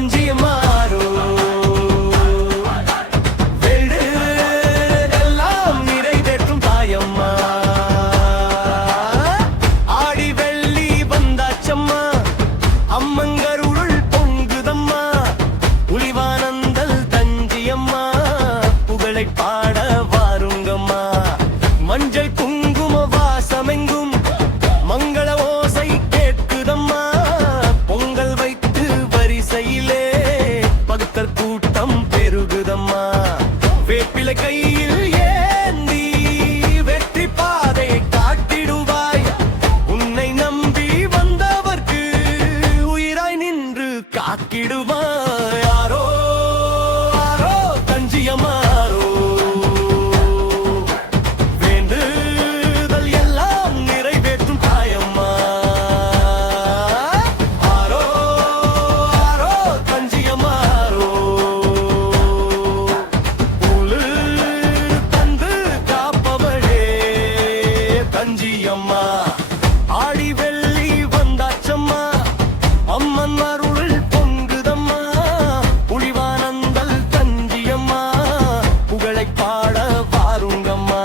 தஞ்சியம்மாரோ வேடு எல்லாம் நிறைவேற்றும் தாயம்மா ஆடி வெள்ளி வந்தாச்சம்மா அம்மங்கருள் பொங்குதம்மா புலிவானந்தல் தஞ்சியம்மா புகழை பாட வாருங்கம்மா மஞ்சள் குங்கும வாசமெங்கும் மங்கள ஓசை கேட்குதம்மா பொங்கல் வைத்து வரிசையிலே பக்தர் கூட்டம் பெருகுதம்மா வேப்பிலை கையில் ஏந்தி வெற்றி பாதை காட்டிடுவாய் உன்னை நம்பி வந்தவர்க்கு உயிராய் நின்று காக்கிடுவாய் யாரோ யாரோ தஞ்சியம்மாரோ ஆடி வெள்ளி வந்தாச்சம்மா அம்மன் அருள் பொங்குதம்மா புலிவானந்தல் தஞ்சியம்மா புகழை பாட வாருங்கம்மா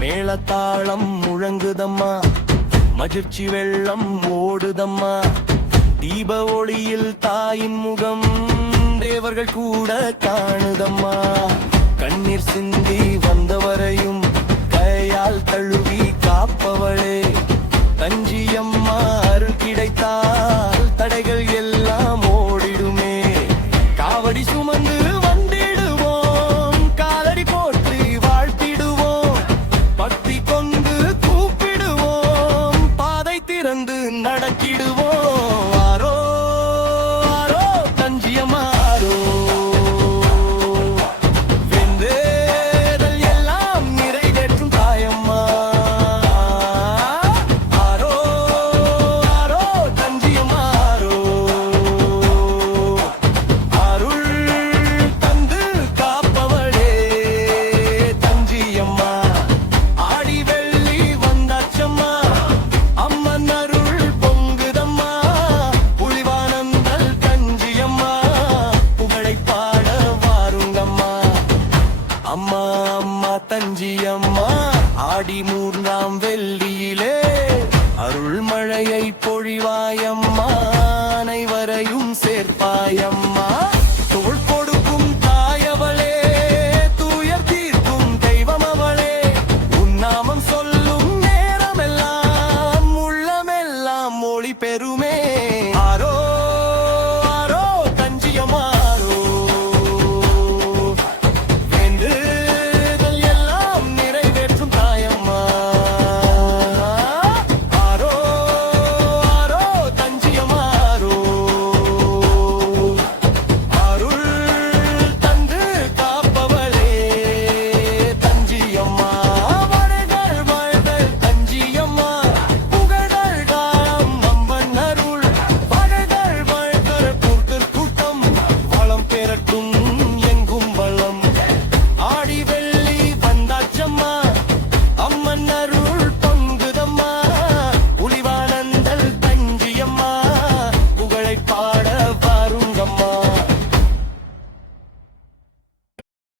மேளதாளம் முழங்குதம்மா மகிழ்ச்சி வெள்ளம் ஓடுதம்மா தீப ஒளியில் தாயின் முகம் தேவர்கள் கூட காணுதம்மா கண்ணீர் சிந்தி வந்தவரையும் கையால் தழுவி காப்பவளே தஞ்சியம்மா அருள் கிடைத்தால் தடைகள் எல்லாம் ஓடிடுமே காவடி சுமந்து வந்திடுவோம் காலடி போற்றி வாழ்த்திடுவோம் பக்தி கொண்டு திறந்து நடக்கிடுவோம் ஆரோ ஆரோ தஞ்சியம்மாரோ வென்றேதல் எல்லாம் நிறைவேற்றும் தாயம்மா ஆரோ ஆரோ தஞ்சியம்மாரோ அருள் தந்து காப்பவளே தஞ்சியம்மா ஆடி வெள்ளி வந்தாச்சம்மா அம்மா அம்மா தஞ்சியம்மா ஆடி 3ஆம் வெள்ளி